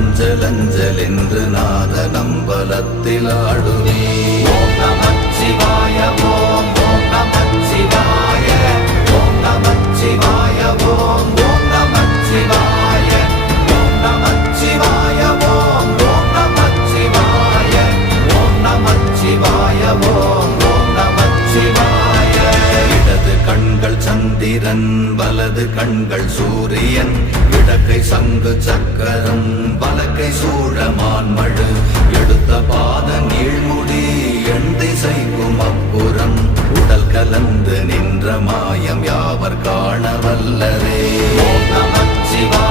அஞ்சல் அஞ்சல் என்று நாத நம்பலத்தில் ஆடுமே. ஓம் நமச்சிவாய ஓம் ஓம் நமச்சிவாய ஓம் நமச்சிவாய ஓம் ஓம் நமச்சிவாய ஓம் நமச்சிவாய ஓம் ஓம் நமச்சிவாய ஓம் நமச்சிவாய ஓம் ஓம் நமச்சிவாய. இடது கண்கள் சந்திரன் வலது கண்கள் சூரியன் இடக்கை சங்கு சக்கரம் வலக்கை சூழமான் மழு எடுத்த பாத நீழ்முடி எண் திசைக்கும் அப்புறம் உடல் கலந்து நின்ற மாயம் யாவர் காண வல்லரே. ஓம் நமச்சிவாய